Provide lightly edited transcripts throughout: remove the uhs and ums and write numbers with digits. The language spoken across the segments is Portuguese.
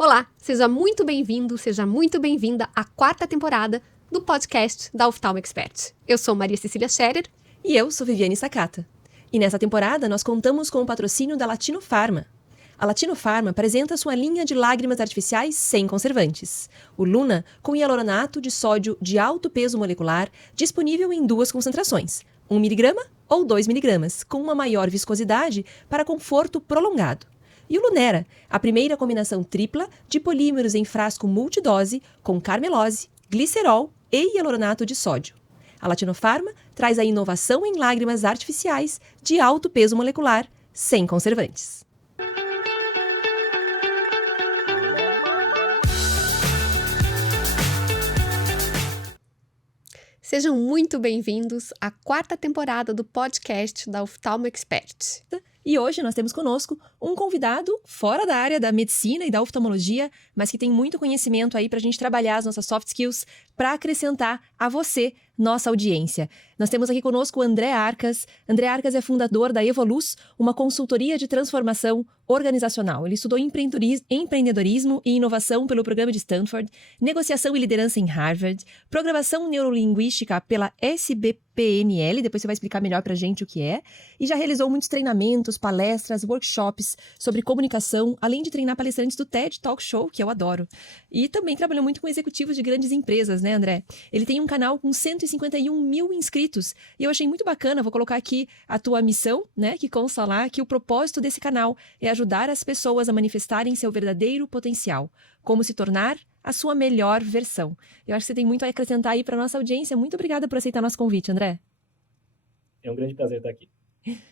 Olá, seja muito bem-vindo, seja muito bem-vinda à 4ª temporada do podcast da Oftalmo Expert. Eu sou Maria Cecília Scherer. E eu sou Viviane Sakata. E nessa temporada nós contamos com o patrocínio da Latino Pharma. A Latino Pharma apresenta sua linha de lágrimas artificiais sem conservantes. O Luna com hialurônato de sódio de alto peso molecular, disponível em 2 concentrações, 1 mg ou 2 mg, com uma maior viscosidade para conforto prolongado. E o Lunera, a primeira combinação tripla de polímeros em frasco multidose com carmelose, glicerol e hialurônato de sódio. A Latino Pharma traz a inovação em lágrimas artificiais de alto peso molecular, sem conservantes. Sejam muito bem-vindos à 4ª temporada do podcast da Oftalmo Expert. E hoje nós temos conosco um convidado fora da área da medicina e da oftalmologia, mas que tem muito conhecimento aí para a gente trabalhar as nossas soft skills para acrescentar a você, nossa audiência. Nós temos aqui conosco o André Arcas. André Arcas é fundador da Evolus, uma consultoria de transformação organizacional. Ele estudou empreendedorismo e inovação pelo programa de Stanford, negociação e liderança em Harvard, programação neurolinguística pela SBPNL, depois você vai explicar melhor pra gente o que é, e já realizou muitos treinamentos, palestras, workshops sobre comunicação, além de treinar palestrantes do TED Talk Show, que eu adoro. E também trabalhou muito com executivos de grandes empresas, né, André? Ele tem um canal com 151 mil inscritos, e eu achei muito bacana, vou colocar aqui a tua missão, né, que consta lá, que o propósito desse canal é ajudar as pessoas a manifestarem seu verdadeiro potencial, como se tornar a sua melhor versão. Eu acho que você tem muito a acrescentar aí para nossa audiência. Muito obrigada por aceitar nosso convite, André. É um grande prazer estar aqui.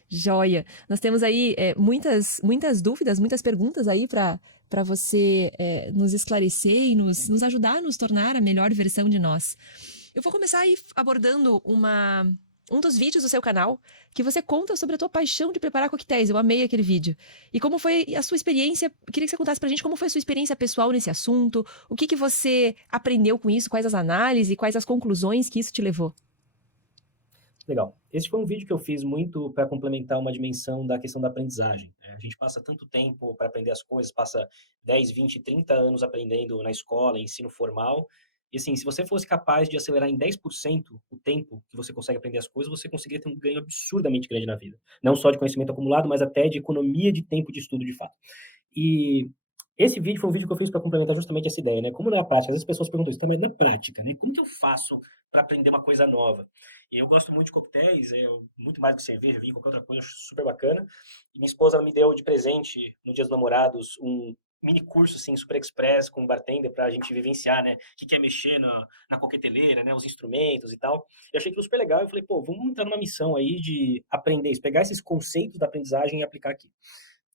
Joia! Nós temos aí muitas dúvidas, muitas perguntas aí para você nos esclarecer e nos ajudar a nos tornar a melhor versão de nós. Eu vou começar aí abordando um dos vídeos do seu canal, que você conta sobre a tua paixão de preparar coquetéis. Eu amei aquele vídeo. E como foi a sua experiência, queria que você contasse pra gente como foi a sua experiência pessoal nesse assunto, o que você aprendeu com isso, quais as análises, quais as conclusões que isso te levou. Legal. Esse foi um vídeo que eu fiz muito para complementar uma dimensão da questão da aprendizagem. A gente passa tanto tempo para aprender as coisas, passa 10, 20, 30 anos aprendendo na escola, ensino formal. E assim, se você fosse capaz de acelerar em 10% o tempo que você consegue aprender as coisas, você conseguiria ter um ganho absurdamente grande na vida. Não só de conhecimento acumulado, mas até de economia de tempo de estudo de fato. E esse vídeo foi um vídeo que eu fiz para complementar justamente essa ideia, né? Como na prática, às vezes as pessoas perguntam isso, mas na prática, né? Como que eu faço para aprender uma coisa nova? E eu gosto muito de coquetéis, muito mais do que cerveja, vinho, qualquer outra coisa, eu acho super bacana. E minha esposa ela me deu de presente, no Dia dos Namorados, um mini curso, assim, super express, com um bartender, pra gente vivenciar, né? O que é mexer na coqueteleira, né? Os instrumentos e tal. Eu achei aquilo super legal. Eu falei, pô, vamos entrar numa missão aí de aprender isso, pegar esses conceitos da aprendizagem e aplicar aqui.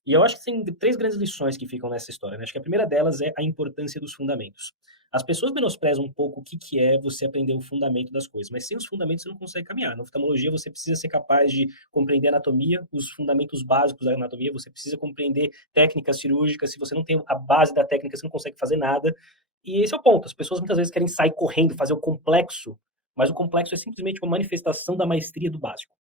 E eu acho que tem 3 grandes lições que ficam nessa história, né? Acho que a primeira delas é a importância dos fundamentos. As pessoas menosprezam um pouco o que é você aprender o fundamento das coisas, mas sem os fundamentos você não consegue caminhar. Na oftalmologia você precisa ser capaz de compreender a anatomia, os fundamentos básicos da anatomia, você precisa compreender técnicas cirúrgicas. Se você não tem a base da técnica, você não consegue fazer nada. E esse é o ponto. As pessoas muitas vezes querem sair correndo, fazer o complexo, mas o complexo é simplesmente uma manifestação da maestria do básico.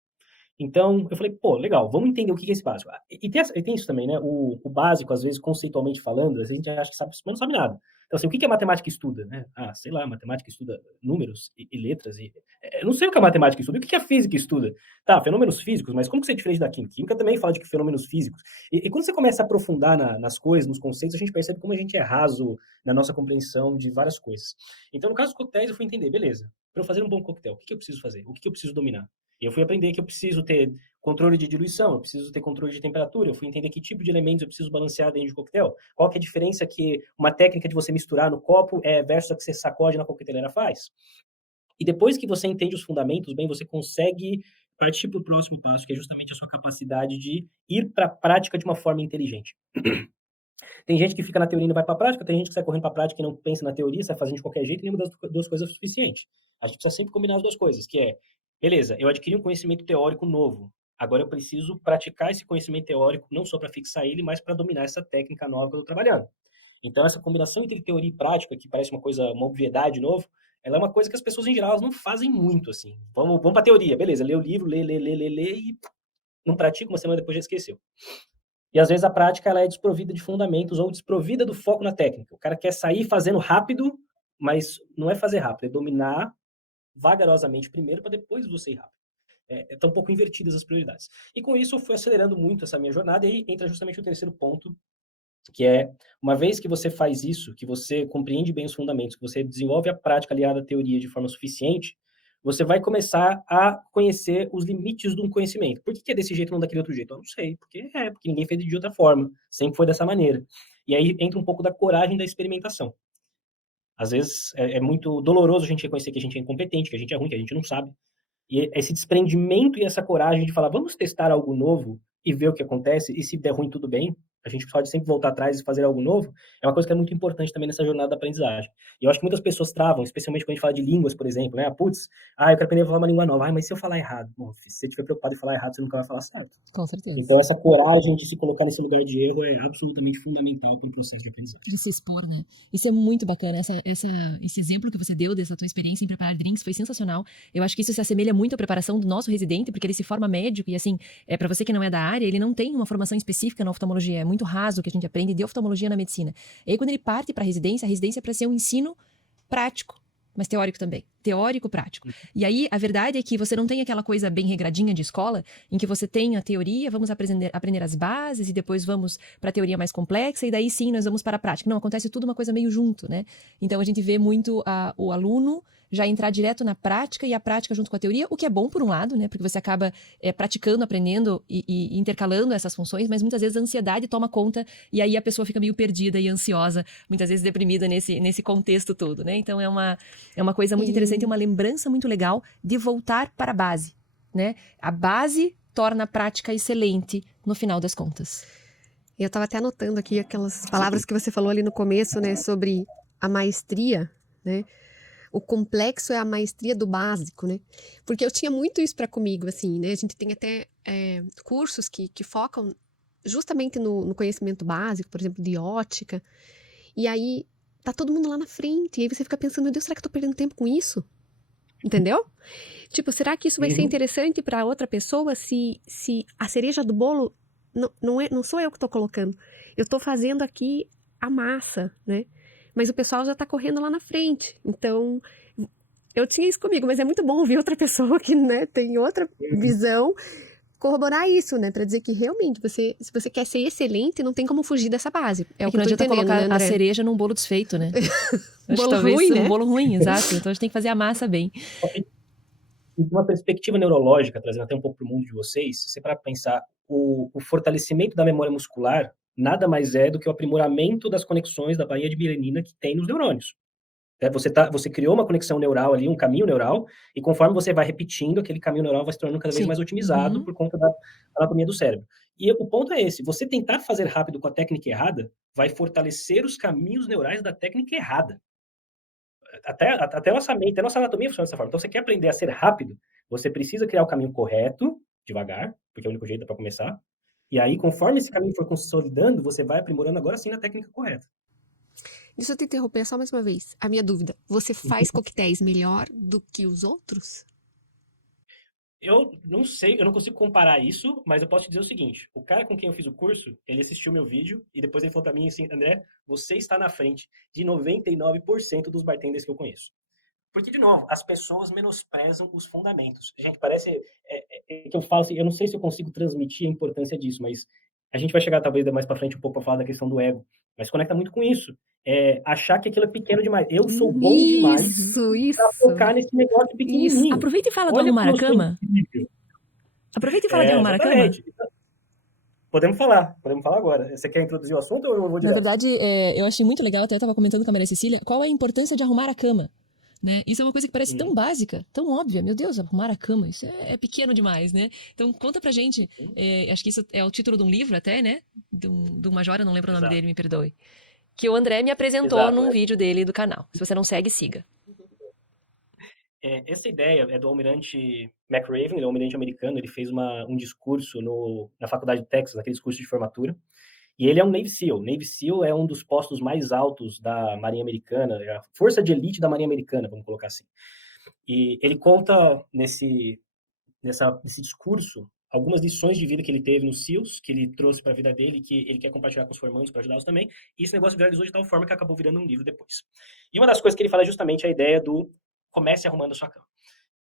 Então, eu falei, pô, legal, vamos entender o que é esse básico. E tem isso também, né? O básico, às vezes, conceitualmente falando, às vezes a gente acha que sabe, mas não sabe nada. Então, assim, o que a matemática estuda, né? Ah, sei lá, a matemática estuda números e letras. Eu não sei o que a matemática estuda. E o que a física estuda? Tá, fenômenos físicos, mas como que isso é diferente da química? Química também fala de fenômenos físicos. E quando você começa a aprofundar nas coisas, nos conceitos, a gente percebe como a gente é raso na nossa compreensão de várias coisas. Então, no caso dos coquetéis, eu fui entender, beleza, para eu fazer um bom coquetel, o que eu preciso fazer? O que eu preciso dominar? E eu fui aprender que eu preciso ter controle de diluição, eu preciso ter controle de temperatura, eu fui entender que tipo de elementos eu preciso balancear dentro de coquetel, qual que é a diferença que uma técnica de você misturar no copo versus a que você sacode na coqueteleira faz. E depois que você entende os fundamentos, bem, você consegue partir para o próximo passo, que é justamente a sua capacidade de ir para a prática de uma forma inteligente. Tem gente que fica na teoria e não vai para a prática, tem gente que sai correndo para a prática e não pensa na teoria, sai fazendo de qualquer jeito e nenhuma das 2 coisas é suficiente. A gente precisa sempre combinar as 2 coisas, que é, beleza, eu adquiri um conhecimento teórico novo, agora eu preciso praticar esse conhecimento teórico não só para fixar ele, mas para dominar essa técnica nova que eu estou trabalhando. Então, essa combinação entre teoria e prática, que parece uma obviedade novo, ela é uma coisa que as pessoas, em geral, elas não fazem muito, assim. Vamos para a teoria, beleza, lê o livro, lê e não pratica, uma semana depois já esqueceu. E às vezes a prática ela é desprovida de fundamentos ou desprovida do foco na técnica. O cara quer sair fazendo rápido, mas não é fazer rápido, é dominar vagarosamente primeiro para depois você ir rápido. Tá um pouco invertidas as prioridades. E com isso eu fui acelerando muito essa minha jornada, e aí entra justamente o terceiro ponto, que é, uma vez que você faz isso, que você compreende bem os fundamentos, que você desenvolve a prática aliada à teoria de forma suficiente, você vai começar a conhecer os limites de um conhecimento. Por que é desse jeito e não daquele outro jeito? Eu não sei, porque ninguém fez de outra forma, sempre foi dessa maneira. E aí entra um pouco da coragem da experimentação. Às vezes é muito doloroso a gente reconhecer que a gente é incompetente, que a gente é ruim, que a gente não sabe. E esse desprendimento e essa coragem de falar, vamos testar algo novo e ver o que acontece, e se der ruim, tudo bem, a gente pode sempre voltar atrás e fazer algo novo, é uma coisa que é muito importante também nessa jornada da aprendizagem. E eu acho que muitas pessoas travam, especialmente quando a gente fala de línguas, por exemplo, né? Eu quero aprender a falar uma língua nova. Mas se eu falar errado? Bom, se você estiver preocupado em falar errado, você nunca vai falar certo. Com certeza. Então, essa coragem de se colocar nesse lugar de erro é absolutamente fundamental para o processo de aprendizagem. De se expor, né? Isso é muito bacana. Esse exemplo que você deu dessa tua experiência em preparar drinks foi sensacional. Eu acho que isso se assemelha muito à preparação do nosso residente, porque ele se forma médico e, assim, para você que não é da área, ele não tem uma formação específica na oftalmologia. É muito raso o que a gente aprende de oftalmologia na medicina. E aí, quando ele parte para a residência é para ser um ensino prático, mas teórico também. Teórico, prático. E aí, a verdade é que você não tem aquela coisa bem regradinha de escola, em que você tem a teoria, vamos aprender as bases, e depois vamos para a teoria mais complexa, e daí sim nós vamos para a prática. Não, acontece tudo uma coisa meio junto, né? Então, a gente vê muito o aluno já entrar direto na prática, e a prática junto com a teoria, o que é bom por um lado, né? Porque você acaba praticando, aprendendo e intercalando essas funções, mas muitas vezes a ansiedade toma conta, e aí a pessoa fica meio perdida e ansiosa, muitas vezes deprimida nesse contexto todo, né? Então, é uma coisa muito interessante, uma lembrança muito legal de voltar para a base, né? A base torna a prática excelente no final das contas. Eu estava até anotando aqui aquelas palavras que você falou ali no começo, né, sobre a maestria, né? O complexo é a maestria do básico, né? Porque eu tinha muito isso para comigo, assim, né? A gente tem até cursos que focam justamente no conhecimento básico, por exemplo, de ótica. E aí tá todo mundo lá na frente. E aí você fica pensando, meu Deus, será que eu tô perdendo tempo com isso? Entendeu? Tipo, será que isso vai ser interessante para outra pessoa se a cereja do bolo não sou eu que tô colocando? Eu tô fazendo aqui a massa, né? Mas o pessoal já tá correndo lá na frente. Então, eu tinha isso comigo, mas é muito bom ouvir outra pessoa que, né, tem outra visão corroborar isso, né? Pra dizer que realmente, se você quer ser excelente, não tem como fugir dessa base. É o que não eu tô adianta entendendo, colocar né, a André? cereja num bolo desfeito, né? Bolo ruim, né? Um bolo ruim, exato. Então a gente tem que fazer a massa bem. De uma perspectiva neurológica, trazendo até um pouco para o mundo de vocês, se você para pensar, o fortalecimento da memória muscular nada mais é do que o aprimoramento das conexões da baía de mielina que tem nos neurônios. Você criou uma conexão neural ali, um caminho neural, e conforme você vai repetindo, aquele caminho neural vai se tornando cada vez mais otimizado por conta da anatomia do cérebro. E o ponto é esse, você tentar fazer rápido com a técnica errada vai fortalecer os caminhos neurais da técnica errada. Até nossa mente, até nossa anatomia funciona dessa forma. Então, você quer aprender a ser rápido, você precisa criar o caminho correto, devagar, porque é o único jeito para começar. E aí, conforme esse caminho for consolidando, você vai aprimorando agora sim na técnica correta. Deixa eu te interromper só mais uma vez. A minha dúvida, você faz coquetéis melhor do que os outros? Eu não sei, eu não consigo comparar isso, mas eu posso te dizer o seguinte: o cara com quem eu fiz o curso, ele assistiu meu vídeo e depois ele falou pra mim assim, André, você está na frente de 99% dos bartenders que eu conheço. Porque, de novo, as pessoas menosprezam os fundamentos. Gente, parece que eu falo assim, eu não sei se eu consigo transmitir a importância disso, mas a gente vai chegar talvez mais pra frente um pouco pra falar da questão do ego, mas conecta muito com isso. Achar que aquilo é pequeno demais. Eu sou bom demais pra focar nesse negócio pequenininho. Isso. Aproveita e fala do Amumaracama. Aproveita e fala de Amumaracama. Podemos falar agora. Você quer introduzir o assunto ou eu vou direto? Na verdade, eu achei muito legal, até eu estava comentando com a Maria Cecília, qual é a importância de arrumar a cama. Né? Isso é uma coisa que parece tão básica, tão óbvia. Meu Deus, arrumar a cama, isso é pequeno demais, né? Então, conta pra gente. Acho que isso é o título de um livro até, né? De um major, eu não lembro o nome dele, me perdoe. Que o André me apresentou num vídeo dele do canal. Se você não segue, siga. Essa ideia é do almirante McRaven, ele é um almirante americano, ele fez um discurso na Faculdade de Texas, aquele discurso de formatura, e ele é um Navy SEAL. Navy SEAL é um dos postos mais altos da Marinha Americana, é a força de elite da Marinha Americana, vamos colocar assim. E ele conta nesse discurso algumas lições de vida que ele teve nos SEALs, que ele trouxe para a vida dele, que ele quer compartilhar com os formandos para ajudá-los também. E esse negócio viralizou de tal forma que acabou virando um livro depois. E uma das coisas que ele fala é justamente a ideia do comece arrumando a sua cama.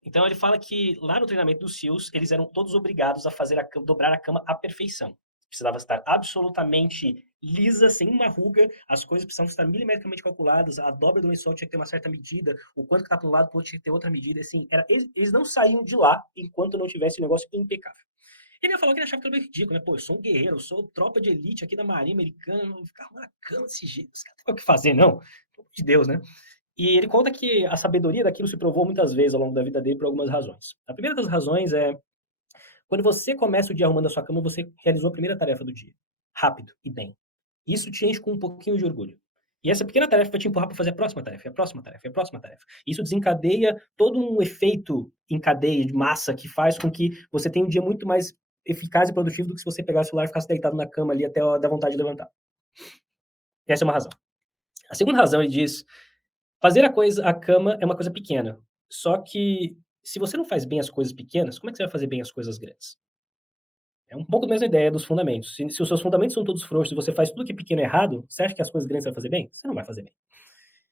Então ele fala que lá no treinamento dos SEALs, eles eram todos obrigados a fazer dobrar a cama à perfeição. Precisava estar absolutamente lisa, sem uma ruga, as coisas precisavam estar milimetricamente calculadas, a dobra do lençol tinha que ter uma certa medida, o quanto que tá para um lado, o outro tinha que ter outra medida, assim, eles não saíam de lá enquanto não tivesse um negócio impecável. Ele ia falar que ele achava que era meio ridículo, né? Pô, eu sou um guerreiro, eu sou tropa de elite aqui da Marinha Americana, não vou ficar arrumando a cama desse jeito, esse cara tem o que fazer, não? Pelo amor de Deus, né? E ele conta que a sabedoria daquilo se provou muitas vezes ao longo da vida dele por algumas razões. A primeira das razões é, quando você começa o dia arrumando a sua cama, você realizou a primeira tarefa do dia. Rápido e bem. Isso te enche com um pouquinho de orgulho. E essa pequena tarefa vai te empurrar para fazer a próxima tarefa, a próxima tarefa, a próxima tarefa. Isso desencadeia todo um efeito em cadeia de massa que faz com que você tenha um dia muito mais eficaz e produtivo do que se você pegar o celular e ficasse deitado na cama ali até dar vontade de levantar. Essa é uma razão. A segunda razão, ele diz, fazer a cama é uma coisa pequena. Só que, se você não faz bem as coisas pequenas, como é que você vai fazer bem as coisas grandes? É um pouco a mesma ideia dos fundamentos. Se os seus fundamentos são todos frouxos e você faz tudo que é pequeno errado, você acha que as coisas grandes você vai fazer bem? Você não vai fazer bem.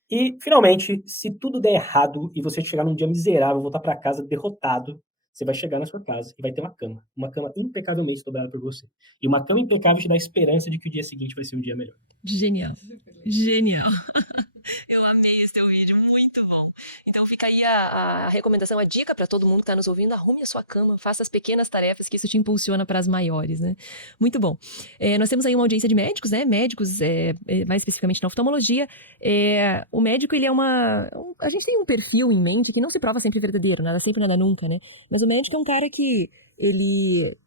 E, finalmente, se tudo der errado e você chegar num dia miserável, voltar para casa derrotado, você vai chegar na sua casa e vai ter uma cama impecavelmente dobrada por você. E uma cama impecável te dá a esperança de que o dia seguinte vai ser um dia melhor. Genial. Genial. Eu amei esse teu vídeo, muito bom. Então fica aí a recomendação, a dica para todo mundo que está nos ouvindo: arrume a sua cama, faça as pequenas tarefas, que isso te impulsiona para as maiores, né? Muito bom. Nós temos aí uma audiência de médicos, né? Médicos, mais especificamente na oftalmologia. O médico, ele é a gente tem um perfil em mente que não se prova sempre verdadeiro, nada sempre, nada nunca, né? Mas o médico é um cara que ele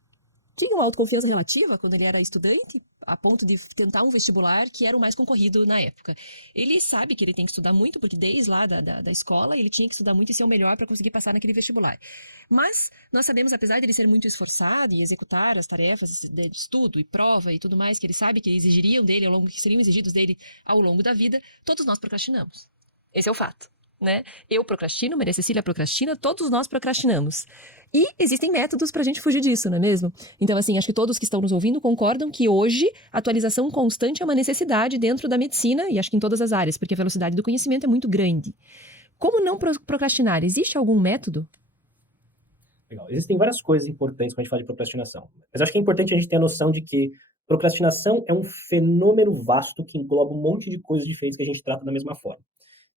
tinha uma autoconfiança relativa quando ele era estudante, a ponto de tentar um vestibular que era o mais concorrido na época. Ele sabe que ele tem que estudar muito, porque desde lá da escola ele tinha que estudar muito e ser o melhor para conseguir passar naquele vestibular. Mas nós sabemos, apesar de ele ser muito esforçado e executar as tarefas de estudo e prova e tudo mais que ele sabe que exigiriam dele que seriam exigidos dele ao longo da vida, todos nós procrastinamos. Esse é o fato, né? Eu procrastino, Maria Cecília procrastina, todos nós procrastinamos. E existem métodos pra gente fugir disso, não é mesmo? Então, assim, acho que todos que estão nos ouvindo concordam que hoje atualização constante é uma necessidade dentro da medicina e acho que em todas as áreas, porque a velocidade do conhecimento é muito grande. Como não procrastinar? Existe algum método? Legal. Existem várias coisas importantes quando a gente fala de procrastinação. Mas acho que é importante a gente ter a noção de que procrastinação é um fenômeno vasto que engloba um monte de coisas diferentes que a gente trata da mesma forma.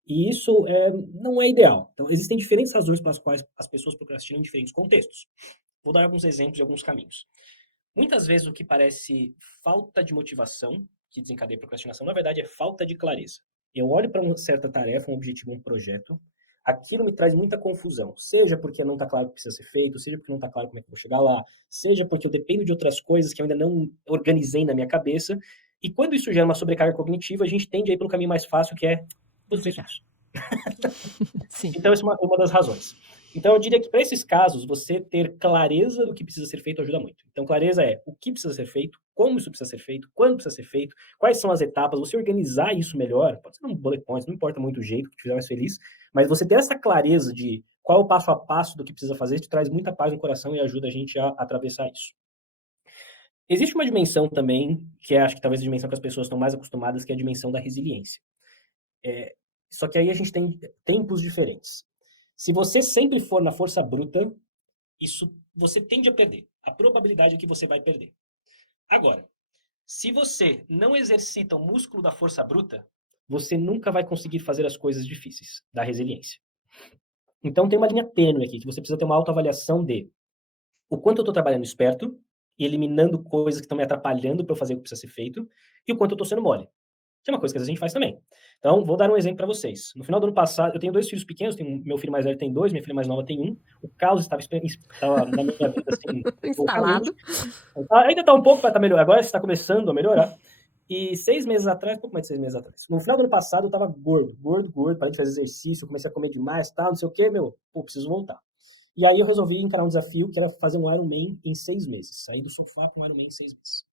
E isso não é ideal. Então, existem diferentes razões pelas quais as pessoas procrastinam em diferentes contextos. Vou dar alguns exemplos de alguns caminhos. Muitas vezes o que parece falta de motivação, que desencadeia a procrastinação, na verdade é falta de clareza. Eu olho para uma certa tarefa, um objetivo, um projeto, aquilo me traz muita confusão. Seja porque não está claro o que precisa ser feito, seja porque não está claro como é que eu vou chegar lá, seja porque eu dependo de outras coisas que eu ainda não organizei na minha cabeça. E quando isso gera uma sobrecarga cognitiva, a gente tende a ir para um caminho mais fácil, que é você faz. Sim. Então, essa é uma das razões. Então, eu diria que para esses casos, você ter clareza do que precisa ser feito ajuda muito. Então, clareza é o que precisa ser feito, como isso precisa ser feito, quando precisa ser feito, quais são as etapas, você organizar isso melhor, pode ser um bullet point, não importa muito o jeito que te fizer mais feliz, mas você ter essa clareza de qual é o passo a passo do que precisa fazer, te traz muita paz no coração e ajuda a gente a atravessar isso. Existe uma dimensão também, que acho que talvez a dimensão que as pessoas estão mais acostumadas, que é a dimensão da resiliência. Só que aí a gente tem tempos diferentes. Se você sempre for na força bruta, isso você tende a perder. A probabilidade é que você vai perder. Agora, se você não exercita o músculo da força bruta, você nunca vai conseguir fazer as coisas difíceis, da resiliência. Então tem uma linha tênue aqui, que você precisa ter uma autoavaliação de o quanto eu estou trabalhando esperto e eliminando coisas que estão me atrapalhando para eu fazer o que precisa ser feito, e o quanto eu estou sendo mole. Que é uma coisa que às vezes a gente faz também. Então, vou dar um exemplo para vocês. No final do ano passado, eu tenho 2 filhos pequenos, meu filho mais velho tem 2, minha filha mais nova tem 1. O caos estava na minha vida, assim, Instalado. Ainda está um pouco para estar melhor. Agora está começando a melhorar. E 6 meses atrás, pouco mais de 6 meses atrás, no final do ano passado eu estava gordo, parei de fazer exercício, comecei a comer demais, tal, não sei o quê, preciso voltar. E aí eu resolvi encarar um desafio que era fazer um Ironman em 6 meses. Sair do sofá para um Ironman em 6 meses.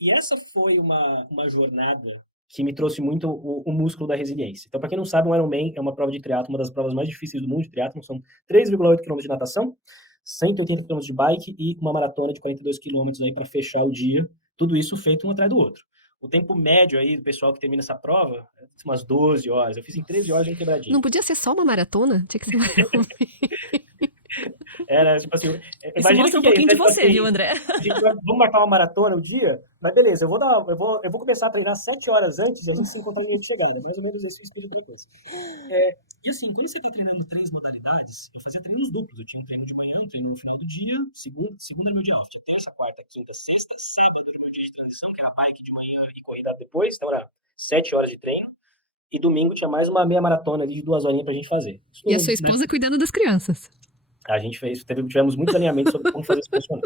E essa foi uma jornada que me trouxe muito o músculo da resiliência. Então, para quem não sabe, um Ironman é uma prova de triatlo, uma das provas mais difíceis do mundo de triatlo, são 3,8 km de natação, 180 km de bike e uma maratona de 42 km aí para fechar o dia. Tudo isso feito um atrás do outro. O tempo médio aí do pessoal que termina essa prova é umas 12 horas. Eu fiz em 13 horas em quebradinha. Não podia ser só uma maratona? Tinha que ser uma... Era tipo assim, Isso imagina mostra um que é pouquinho isso, de né? você, Tipo assim, viu, André? vamos marcar uma maratona um dia, mas beleza, eu vou começar a treinar 7 horas antes, a gente se encontrar no minuto de chegada. Mais ou menos esse é o espírito da coisa. E assim, quando você tem treinando em 3 modalidades, eu fazia treinos duplos. Eu tinha um treino de manhã, um treino no final do dia, segunda era meu dia off. Terça, quarta, quinta, sexta, sábado era meu dia de transição, que era bike de manhã e corrida depois. Então era 7 horas de treino. E domingo tinha mais uma meia maratona ali de 2 horinhas pra gente fazer. Isso, E a sua né? esposa cuidando das crianças. A gente fez, tivemos muitos alinhamentos sobre como fazer isso funcionar.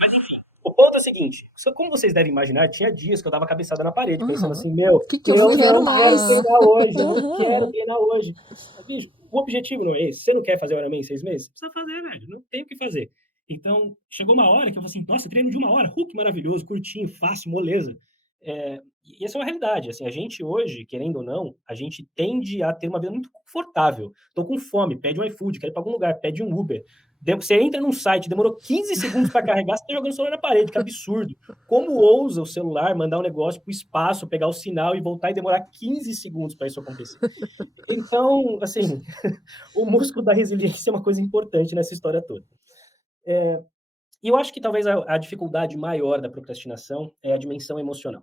Mas enfim, o ponto é o seguinte, como vocês devem imaginar, tinha dias que eu dava cabeçada na parede, pensando assim, meu, Que eu eu não quero quero mais? treinar hoje, eu não Aham. quero treinar hoje. Mas, bicho, o objetivo não é esse. Você não quer fazer o Ironman em 6 meses? Precisa fazer, velho, não tem o que fazer. Então, chegou uma hora que eu falei assim, nossa, treino de 1 hora, que maravilhoso, curtinho, fácil, moleza. E essa é uma realidade, assim, a gente hoje, querendo ou não, a gente tende a ter uma vida muito confortável. Tô com fome, pede um iFood, quero ir pra algum lugar, pede um Uber. Você entra num site, demorou 15 segundos para carregar, você tá jogando o celular na parede, que absurdo. Como ousa o celular mandar um negócio pro espaço, pegar o sinal e voltar e demorar 15 segundos para isso acontecer? Então, assim, o músculo da resiliência é uma coisa importante nessa história toda. E eu acho que talvez a dificuldade maior da procrastinação é a dimensão emocional.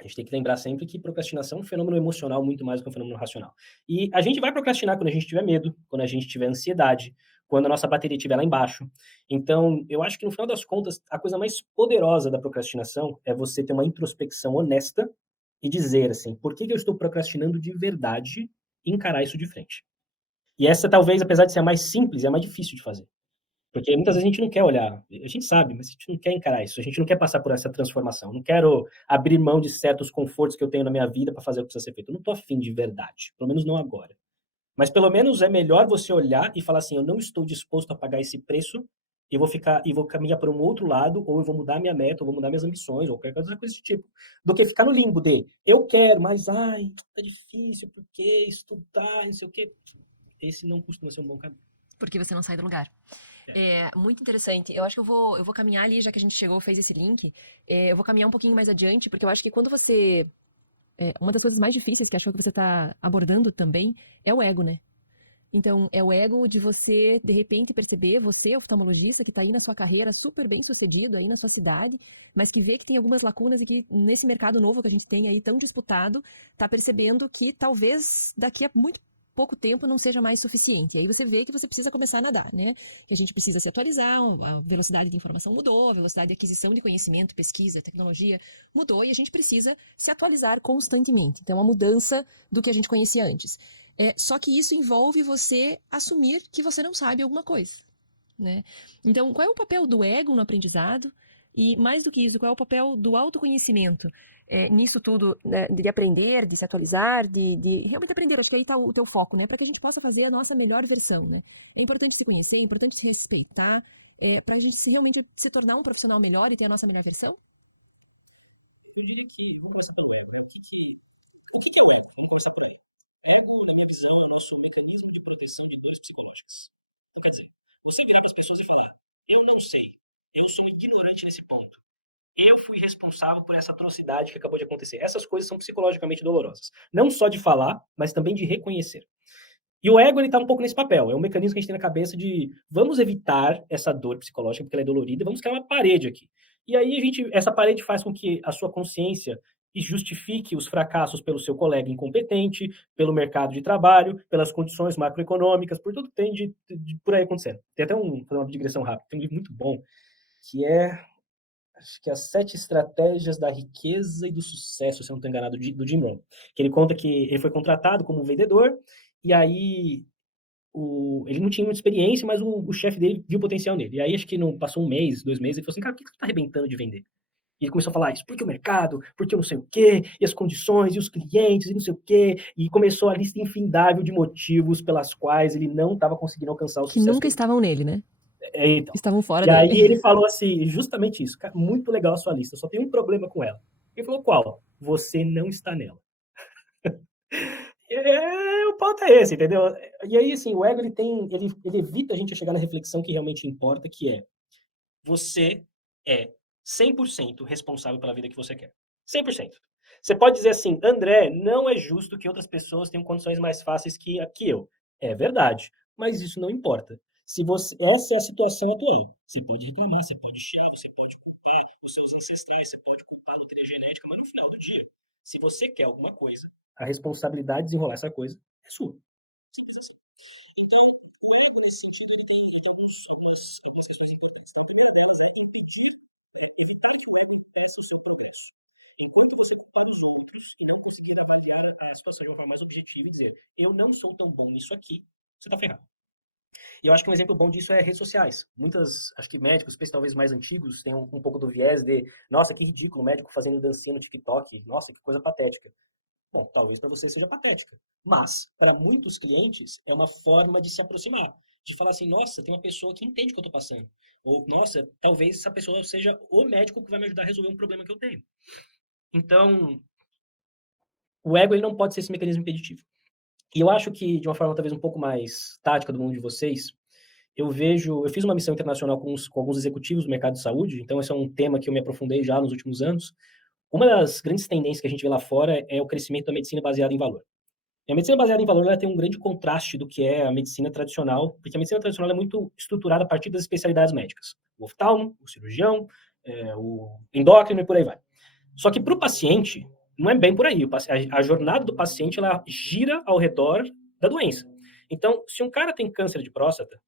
A gente tem que lembrar sempre que procrastinação é um fenômeno emocional muito mais do que um fenômeno racional. E a gente vai procrastinar quando a gente tiver medo, quando a gente tiver ansiedade, quando a nossa bateria estiver lá embaixo. Então, eu acho que no final das contas, a coisa mais poderosa da procrastinação é você ter uma introspecção honesta e dizer assim, por que eu estou procrastinando de verdade e encarar isso de frente. E essa talvez, apesar de ser a mais simples, é a mais difícil de fazer. Porque muitas vezes a gente não quer olhar, a gente sabe, mas a gente não quer encarar isso, a gente não quer passar por essa transformação, não quero abrir mão de certos confortos que eu tenho na minha vida para fazer o que precisa ser feito. Eu não estou afim de verdade, pelo menos não agora. Mas pelo menos é melhor você olhar e falar assim, eu não estou disposto a pagar esse preço e vou caminhar para um outro lado, ou eu vou mudar minha meta, ou vou mudar minhas ambições, ou qualquer coisa desse tipo, do que ficar no limbo de eu quero, mas ai, tá difícil, porque estudar, não sei o quê. Esse não costuma ser um bom caminho. Porque você não sai do lugar. É muito interessante. Eu acho que eu vou caminhar ali, já que a gente chegou, fez esse link. Eu vou caminhar um pouquinho mais adiante, porque eu acho que quando você. Uma das coisas mais difíceis que acho que você está abordando também é o ego, né? Então, é o ego de você, de repente, perceber, você, oftalmologista, que está aí na sua carreira super bem sucedido, aí na sua cidade, mas que vê que tem algumas lacunas e que nesse mercado novo que a gente tem aí tão disputado, está percebendo que talvez daqui a muito pouco tempo não seja mais suficiente. E aí você vê que você precisa começar a nadar, né? Que a gente precisa se atualizar, a velocidade de informação mudou, a velocidade de aquisição de conhecimento, pesquisa, tecnologia mudou e a gente precisa se atualizar constantemente. Então, a mudança do que a gente conhecia antes. Só que isso envolve você assumir que você não sabe alguma coisa, né? Então, qual é o papel do ego no aprendizado? E, mais do que isso, qual é o papel do autoconhecimento nisso tudo, né, de aprender, de se atualizar, de realmente aprender? Acho que aí está o teu foco, né? Para que a gente possa fazer a nossa melhor versão, né? É importante se conhecer, é importante se respeitar, para a gente realmente se tornar um profissional melhor e ter a nossa melhor versão? Eu diria que, vamos começar pelo ego, né? O que é o ego? Vamos começar por aí. Ego, na minha visão, é o nosso mecanismo de proteção de dores psicológicas. Então, quer dizer, você virar para as pessoas e falar, eu não sei, eu sou ignorante nesse ponto. Eu fui responsável por essa atrocidade que acabou de acontecer. Essas coisas são psicologicamente dolorosas. Não só de falar, mas também de reconhecer. E o ego, ele tá um pouco nesse papel. É um mecanismo que a gente tem na cabeça de vamos evitar essa dor psicológica porque ela é dolorida e vamos criar uma parede aqui. E aí essa parede faz com que a sua consciência justifique os fracassos pelo seu colega incompetente, pelo mercado de trabalho, pelas condições macroeconômicas, por tudo que tem de por aí acontecendo. Tem até fazer uma digressão rápida, tem um livro muito bom, que acho que as 7 estratégias da riqueza e do sucesso, se eu não estou enganado, do Jim Rohn. Que ele conta que ele foi contratado como vendedor, e aí ele não tinha muita experiência, mas o chefe dele viu o potencial nele. E aí acho que não passou 1 mês, 2 meses, ele falou assim, cara, por que você tá arrebentando de vender? E ele começou a falar isso, porque o mercado, porque eu não sei o quê, e as condições, e os clientes, e não sei o quê, e começou a lista infindável de motivos pelas quais ele não estava conseguindo alcançar o Que sucesso nunca dele. estavam nele, né? Então. Estavam fora E aí dele. ele falou assim, justamente isso, cara, muito legal a sua lista, só tem um problema com ela. Ele falou, qual? Você não está nela. O ponto é esse, entendeu? E aí, assim, o ego, ele evita a gente chegar na reflexão que realmente importa, que é, você é 100% responsável pela vida que você quer. 100%. Você pode dizer assim, André, não é justo que outras pessoas tenham condições mais fáceis que eu. É verdade, mas isso não importa. Essa é a situação atual. Você pode reclamar, você pode chiar, você pode culpar os seus ancestrais, você pode culpar a loteria genética, mas no final do dia, se você quer alguma coisa, a responsabilidade de desenrolar essa coisa é sua. A situação de uma forma mais objetiva e dizer, eu não sou tão bom nisso aqui, você tá ferrado. E eu acho que um exemplo bom disso é redes sociais. Acho que médicos, talvez mais antigos, têm um pouco do viés de, nossa, que ridículo, o médico fazendo dancinha no TikTok, nossa, que coisa patética. Bom, talvez para você seja patética, mas para muitos clientes é uma forma de se aproximar, de falar assim, nossa, tem uma pessoa que entende o que eu estou passando. Ou, nossa, talvez essa pessoa seja o médico que vai me ajudar a resolver um problema que eu tenho. Então, o ego ele não pode ser esse mecanismo impeditivo. E eu acho que, de uma forma talvez um pouco mais tática do mundo de vocês, eu fiz uma missão internacional com alguns executivos do mercado de saúde, então esse é um tema que eu me aprofundei já nos últimos anos. Uma das grandes tendências que a gente vê lá fora é o crescimento da medicina baseada em valor. E a medicina baseada em valor ela tem um grande contraste do que é a medicina tradicional, porque a medicina tradicional é muito estruturada a partir das especialidades médicas. O oftalmo, o cirurgião, o endócrino e por aí vai. Só que para o paciente, não é bem por aí. A jornada do paciente ela gira ao redor da doença. Então, se um cara tem câncer de próstata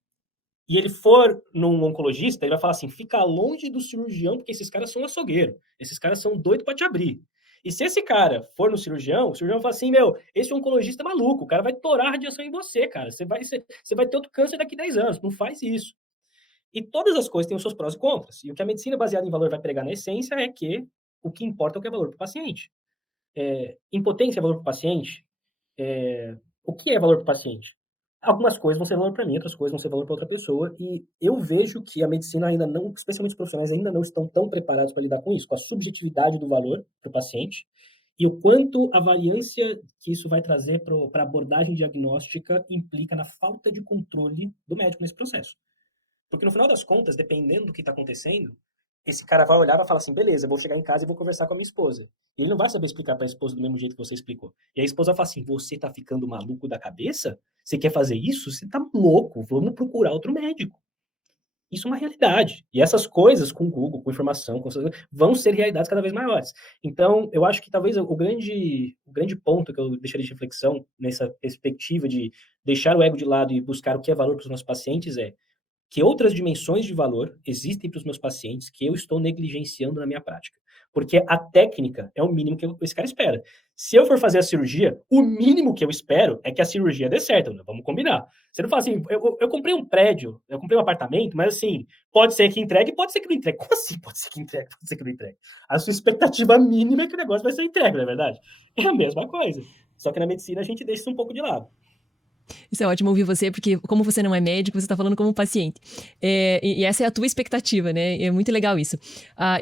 e ele for num oncologista, ele vai falar assim: fica longe do cirurgião, porque esses caras são açougueiro. Esses caras são doidos para te abrir. E se esse cara for no cirurgião, o cirurgião vai falar assim: meu, esse oncologista é maluco, o cara vai torar a radiação em você, cara. Você vai ter outro câncer daqui a 10 anos. Não faz isso. E todas as coisas têm os seus prós e contras. E o que a medicina baseada em valor vai pregar na essência é que o que importa é o que é valor para o paciente. Impotência é valor para o paciente? O que é valor para o paciente? Algumas coisas vão ser valor para mim, outras coisas vão ser valor para outra pessoa. E eu vejo que a medicina ainda não, especialmente os profissionais, ainda não estão tão preparados para lidar com isso, com a subjetividade do valor para o paciente e o quanto a variância que isso vai trazer para a abordagem diagnóstica implica na falta de controle do médico nesse processo. Porque no final das contas, dependendo do que está acontecendo, esse cara vai olhar e vai falar assim, beleza, eu vou chegar em casa e vou conversar com a minha esposa. E ele não vai saber explicar para a esposa do mesmo jeito que você explicou. E a esposa vai falar assim, você tá ficando maluco da cabeça? Você quer fazer isso? Você tá louco, vamos procurar outro médico. Isso é uma realidade. E essas coisas com o Google, com informação, vão ser realidades cada vez maiores. Então, eu acho que talvez o grande ponto que eu deixaria de reflexão nessa perspectiva de deixar o ego de lado e buscar o que é valor para os nossos pacientes é que outras dimensões de valor existem para os meus pacientes que eu estou negligenciando na minha prática. Porque a técnica é o mínimo que esse cara espera. Se eu for fazer a cirurgia, o mínimo que eu espero é que a cirurgia dê certo, né? Vamos combinar. Você não fala assim, eu comprei um prédio, eu comprei um apartamento, mas assim, pode ser que entregue, pode ser que não entregue. Como assim pode ser que entregue, pode ser que não entregue? A sua expectativa mínima é que o negócio vai ser entregue, não é verdade? É a mesma coisa. Só que na medicina a gente deixa isso um pouco de lado. Isso é ótimo ouvir você, porque como você não é médico, você está falando como paciente. E essa é a tua expectativa, né? É muito legal isso.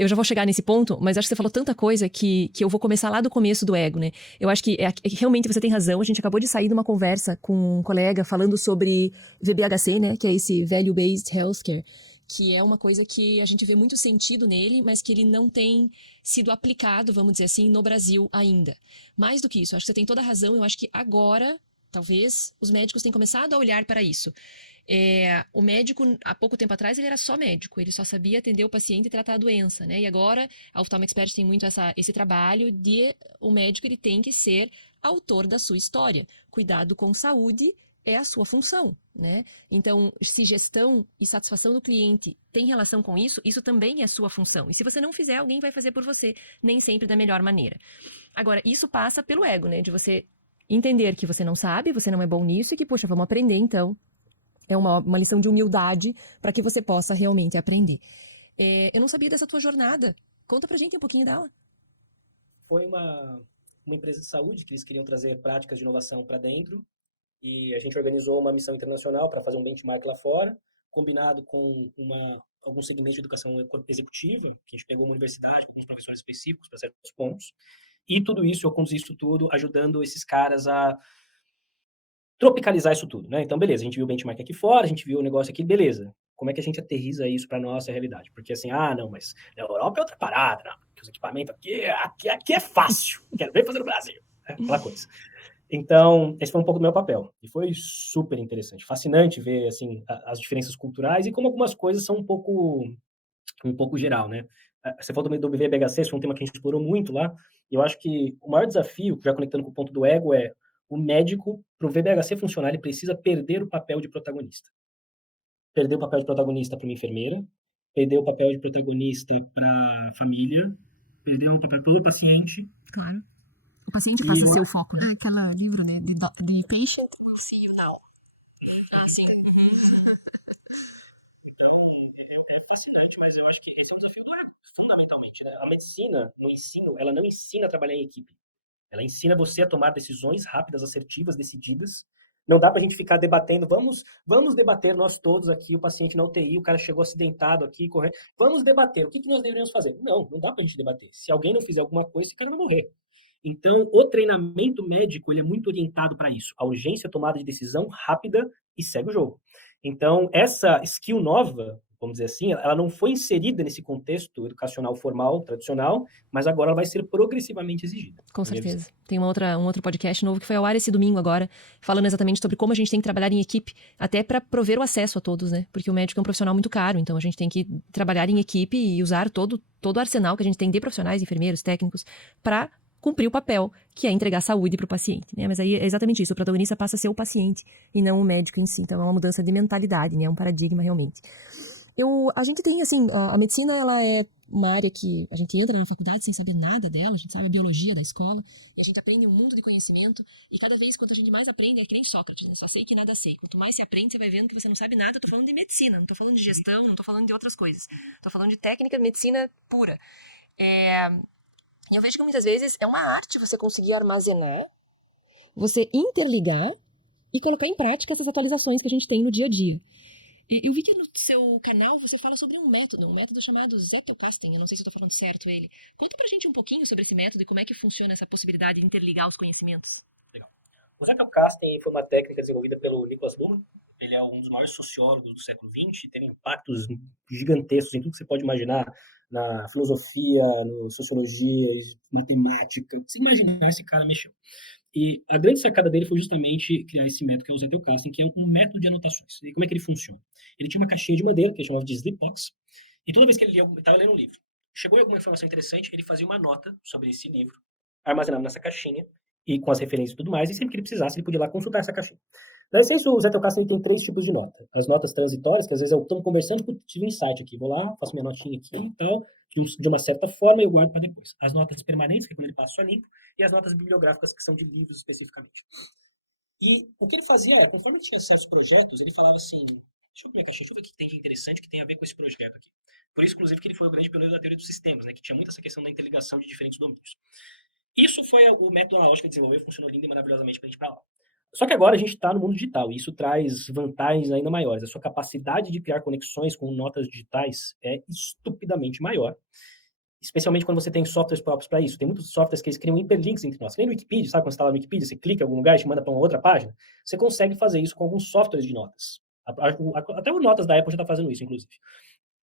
Eu já vou chegar nesse ponto, mas acho que você falou tanta coisa que eu vou começar lá do começo do ego, né? Eu acho que realmente você tem razão. A gente acabou de sair de uma conversa com um colega falando sobre VBHC, né? Que é esse Value-Based Healthcare, que é uma coisa que a gente vê muito sentido nele, mas que ele não tem sido aplicado, vamos dizer assim, no Brasil ainda. Mais do que isso, acho que você tem toda a razão. Eu acho que agora, talvez, os médicos tenham começado a olhar para isso. O médico, há pouco tempo atrás, ele era só médico, ele só sabia atender o paciente e tratar a doença, né? E agora, a Ophthalmo Expert tem muito esse trabalho de o médico ele tem que ser autor da sua história. Cuidado com saúde é a sua função, né? Então, se gestão e satisfação do cliente tem relação com isso, isso também é sua função. E se você não fizer, alguém vai fazer por você, nem sempre da melhor maneira. Agora, isso passa pelo ego, né? De você entender que você não sabe, você não é bom nisso e que, poxa, vamos aprender, então. É uma lição de humildade para que você possa realmente aprender. Eu não sabia dessa tua jornada. Conta pra gente um pouquinho dela. Foi uma empresa de saúde que eles queriam trazer práticas de inovação para dentro e a gente organizou uma missão internacional para fazer um benchmark lá fora, combinado com algum segmento de educação executiva, que a gente pegou uma universidade com alguns professores específicos para certos pontos. E tudo isso, eu conduzi isso tudo ajudando esses caras a tropicalizar isso tudo, né? Então, beleza, a gente viu o benchmark aqui fora, a gente viu o negócio aqui, beleza. Como é que a gente aterriza isso para nossa realidade? Porque assim, não, mas na Europa é outra parada, não, porque os equipamentos aqui é fácil, quero ver fazer no Brasil, né? Aquela coisa. Então, esse foi um pouco do meu papel. E foi super interessante, fascinante ver, assim, as diferenças culturais e como algumas coisas são um pouco geral, né? Você falou do BVBHC, esse foi um tema que a gente explorou muito lá, e eu acho que o maior desafio, já conectando com o ponto do ego, é o médico, para o VBHC funcionar, ele precisa perder o papel de protagonista. Perder o papel de protagonista para uma enfermeira, perder o papel de protagonista para a família, perder o papel para o paciente. Claro. O paciente passa a ser o foco, né? Aquela livro, né? The Patient Will See You Now. Ah, sim. É fascinante, mas eu acho que esse é um desafio do ego, fundamentalmente, né? A medicina, no ensino, ela não ensina a trabalhar em equipe. Ela ensina você a tomar decisões rápidas, assertivas, decididas. Não dá pra gente ficar debatendo, vamos debater nós todos aqui, o paciente na UTI, o cara chegou acidentado aqui, correndo. Vamos debater, o que nós deveríamos fazer? Não dá pra gente debater. Se alguém não fizer alguma coisa, esse cara vai morrer. Então, o treinamento médico, ele é muito orientado para isso. A urgência, a tomada de decisão rápida e segue o jogo. Então, essa skill nova, vamos dizer assim, ela não foi inserida nesse contexto educacional formal, tradicional, mas agora ela vai ser progressivamente exigida. Com certeza. Tem um outro podcast novo que foi ao ar esse domingo agora, falando exatamente sobre como a gente tem que trabalhar em equipe, até para prover o acesso a todos, né? Porque o médico é um profissional muito caro, então a gente tem que trabalhar em equipe e usar todo o arsenal que a gente tem de profissionais, enfermeiros, técnicos, para cumprir o papel, que é entregar saúde para o paciente, né? Mas aí é exatamente isso, o protagonista passa a ser o paciente e não o médico em si. Então é uma mudança de mentalidade, né? É um paradigma realmente. A gente tem, assim, a medicina, ela é uma área que a gente entra na faculdade sem saber nada dela, a gente sabe a biologia da escola, e a gente aprende um mundo de conhecimento, e cada vez, quanto a gente mais aprende, é que nem Sócrates, né? Só sei que nada sei. Quanto mais se aprende, você vai vendo que você não sabe nada. Eu tô falando de medicina, não tô falando de gestão, não tô falando de outras coisas. Tô falando de técnica de medicina pura. E eu vejo que muitas vezes é uma arte você conseguir armazenar, você interligar e colocar em prática essas atualizações que a gente tem no dia a dia. Eu vi que no seu canal você fala sobre um método chamado Zettelkasten. Eu não sei se estou falando certo ele. Conta pra gente um pouquinho sobre esse método e como é que funciona essa possibilidade de interligar os conhecimentos. Legal. O Zettelkasten foi uma técnica desenvolvida pelo Niklas Luhmann. Ele é um dos maiores sociólogos do século XX, tem impactos gigantescos em tudo que você pode imaginar, na filosofia, na sociologia, matemática. Você imaginar, esse cara mexeu. E a grande sacada dele foi justamente criar esse método, que é o Zettelkasten, que é um método de anotações. E como é que ele funciona? Ele tinha uma caixinha de madeira, que ele chamava de Sleepbox, e toda vez que ele estava lendo um livro, chegou alguma informação interessante, ele fazia uma nota sobre esse livro, armazenado nessa caixinha, e com as referências e tudo mais, e sempre que ele precisasse, ele podia ir lá consultar essa caixinha. Na essência, o Zettelkasten tem 3 tipos de nota. As notas transitórias, que às vezes eu estou conversando, tive um insight aqui, vou lá, faço minha notinha aqui e tal, de uma certa forma, eu guardo para depois. As notas permanentes, que é quando ele passa só limpo, e as notas bibliográficas, que são de livros especificamente. E o que ele fazia é, conforme ele tinha certos projetos, ele falava assim, deixa eu ver minha caixinha, deixa eu ver o que tem de interessante que tem a ver com esse projeto aqui. Por isso, inclusive, que ele foi o grande pioneiro da teoria dos sistemas, né, que tinha muito essa questão da interligação de diferentes domínios. Isso foi o método analógico que ele desenvolveu, funcionou lindo e maravilhosamente para a gente para lá. Só que agora a gente está no mundo digital e isso traz vantagens ainda maiores. A sua capacidade de criar conexões com notas digitais é estupidamente maior, especialmente quando você tem softwares próprios para isso. Tem muitos softwares que eles criam hiperlinks entre nós. Nem no Wikipedia, sabe quando você está lá no Wikipedia, você clica em algum lugar e te manda para uma outra página? Você consegue fazer isso com alguns softwares de notas. Até o Notas da Apple já está fazendo isso, inclusive.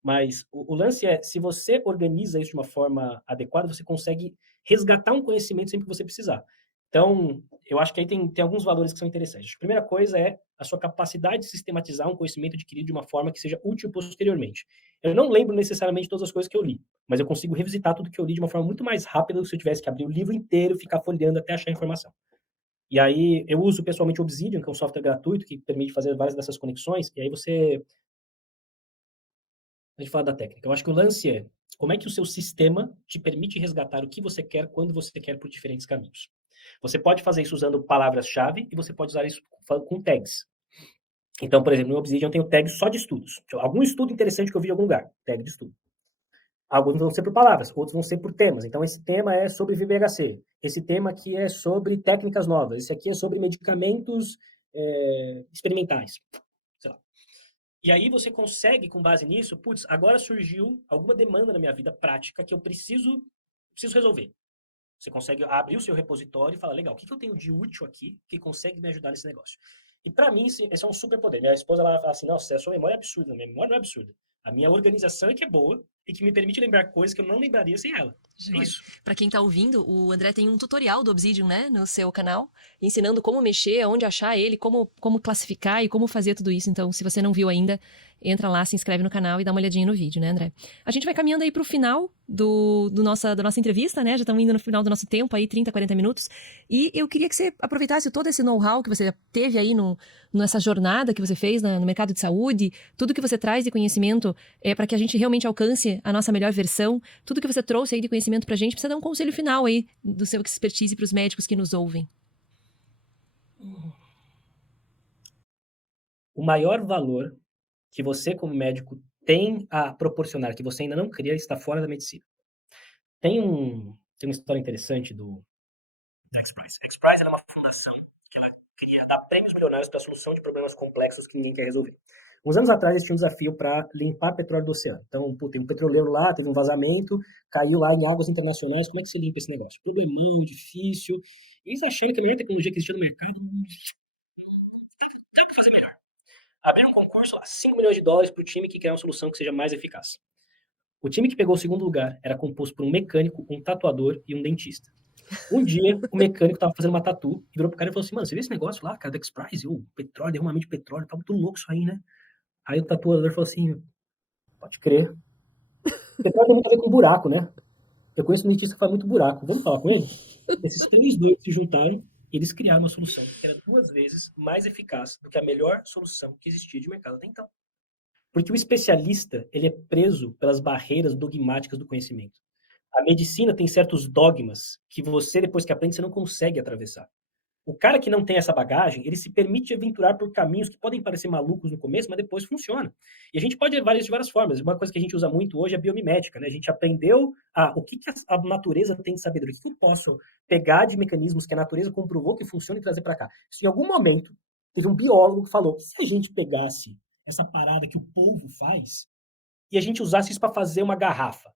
Mas o lance é, se você organiza isso de uma forma adequada, você consegue resgatar um conhecimento sempre que você precisar. Então, eu acho que aí tem alguns valores que são interessantes. A primeira coisa é a sua capacidade de sistematizar um conhecimento adquirido de uma forma que seja útil posteriormente. Eu não lembro necessariamente todas as coisas que eu li, mas eu consigo revisitar tudo que eu li de uma forma muito mais rápida do que se eu tivesse que abrir o livro inteiro e ficar folheando até achar a informação. E aí, eu uso pessoalmente o Obsidian, que é um software gratuito que permite fazer várias dessas conexões, e aí a gente fala da técnica. Eu acho que o lance é como é que o seu sistema te permite resgatar o que você quer, quando você quer, por diferentes caminhos. Você pode fazer isso usando palavras-chave e você pode usar isso com tags. Então, por exemplo, no Obsidian eu tenho tags só de estudos. Algum estudo interessante que eu vi em algum lugar, tag de estudo. Alguns vão ser por palavras, outros vão ser por temas. Então, esse tema é sobre VBHC. Esse tema aqui é sobre técnicas novas. Esse aqui é sobre medicamentos experimentais. Sei lá. E aí você consegue, com base nisso, putz, agora surgiu alguma demanda na minha vida prática que eu preciso resolver. Você consegue abrir o seu repositório e falar, legal, o que eu tenho de útil aqui que consegue me ajudar nesse negócio? E pra mim, esse é um superpoder. Minha esposa, ela fala assim, nossa, a sua memória é absurda. Minha memória não é absurda. A minha organização é que é boa e que me permite lembrar coisas que eu não lembraria sem ela. É isso. Para quem tá ouvindo, o André tem um tutorial do Obsidian, né, no seu canal, ensinando como mexer, onde achar ele, como classificar e como fazer tudo isso. Então, se você não viu ainda, entra lá, se inscreve no canal e dá uma olhadinha no vídeo, né, André? A gente vai caminhando aí pro final da nossa entrevista, né? Já estamos indo no final do nosso tempo aí, 30, 40 minutos. E eu queria que você aproveitasse todo esse know-how que você teve aí nessa jornada que você fez no mercado de saúde, tudo que você traz de conhecimento para que a gente realmente alcance a nossa melhor versão, tudo que você trouxe aí de conhecimento pra gente, precisa dar um conselho final aí do seu expertise para os médicos que nos ouvem. O maior valor que você, como médico, tem a proporcionar, que você ainda não cria, está fora da medicina. Tem uma história interessante da XPRIZE. A XPRIZE é uma fundação que ela queria dar prêmios milionários para a solução de problemas complexos que ninguém quer resolver. Uns anos atrás, eles tinham um desafio para limpar petróleo do oceano. Então, tem um petroleiro lá, teve um vazamento, caiu lá em águas internacionais. Como é que você limpa esse negócio? Problemão, difícil. E eles acharam que a melhor tecnologia que existia no mercado dá para fazer melhor. Abriram um concurso lá, $5 milhões para o time que quer uma solução que seja mais eficaz. O time que pegou o segundo lugar era composto por um mecânico, um tatuador e um dentista. Um dia, o mecânico estava fazendo uma tatu e virou pro cara e falou assim, mano, você viu esse negócio lá, cara, da XPRIZE? Petróleo, derramamento de petróleo, tá muito louco isso aí, né? Aí o tatuador falou assim, pode crer. Petróleo tem muito a ver com buraco, né? Eu conheço um dentista que faz muito buraco. Vamos falar com ele? Esses 3 doidos se juntaram e eles criaram uma solução que era 2 vezes mais eficaz do que a melhor solução que existia de mercado até então. Porque o especialista, ele é preso pelas barreiras dogmáticas do conhecimento. A medicina tem certos dogmas que você, depois que aprende, você não consegue atravessar. O cara que não tem essa bagagem, ele se permite aventurar por caminhos que podem parecer malucos no começo, mas depois funciona. E a gente pode levar isso de várias formas. Uma coisa que a gente usa muito hoje é a biomimética, né? A gente aprendeu o que a natureza tem de sabedoria. O que eu posso pegar de mecanismos que a natureza comprovou que funcionam e trazer para cá. Se em algum momento teve um biólogo que falou, se a gente pegasse essa parada que o polvo faz e a gente usasse isso para fazer uma garrafa?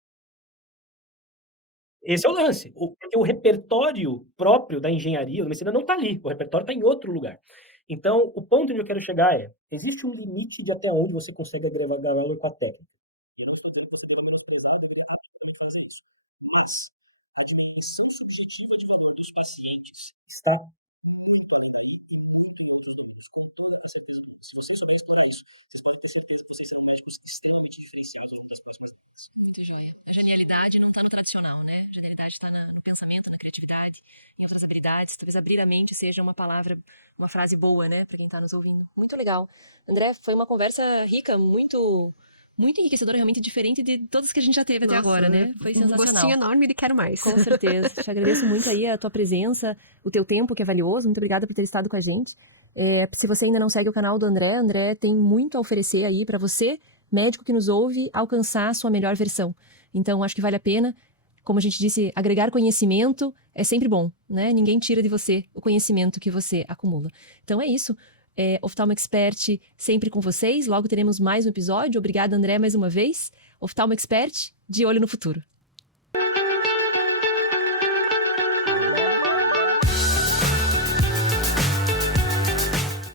Esse é o lance, porque o repertório próprio da engenharia, da medicina, não está ali, o repertório está em outro lugar. Então, o ponto onde eu quero chegar é, existe um limite de até onde você consegue agregar valor com a técnica. Está Muito joia. A genialidade não está no tradicional, né? A genialidade está no pensamento, na criatividade, em outras habilidades. Talvez abrir a mente seja uma palavra, uma frase boa, né? Para quem está nos ouvindo. Muito legal. André, foi uma conversa rica, muito enriquecedora, realmente diferente de todas que a gente já teve até agora, né? Foi sensacional. Um gostinho enorme de quero mais. Com certeza. Te agradeço muito aí a tua presença, o teu tempo, que é valioso. Muito obrigada por ter estado com a gente. Se você ainda não segue o canal do André tem muito a oferecer aí para você, médico que nos ouve, alcançar a sua melhor versão. Então, acho que vale a pena. Como a gente disse, agregar conhecimento é sempre bom, né? Ninguém tira de você o conhecimento que você acumula. Então, é isso. Oftalmo Expert sempre com vocês. Logo teremos mais um episódio. Obrigada, André, mais uma vez. Oftalmo Expert, de olho no futuro.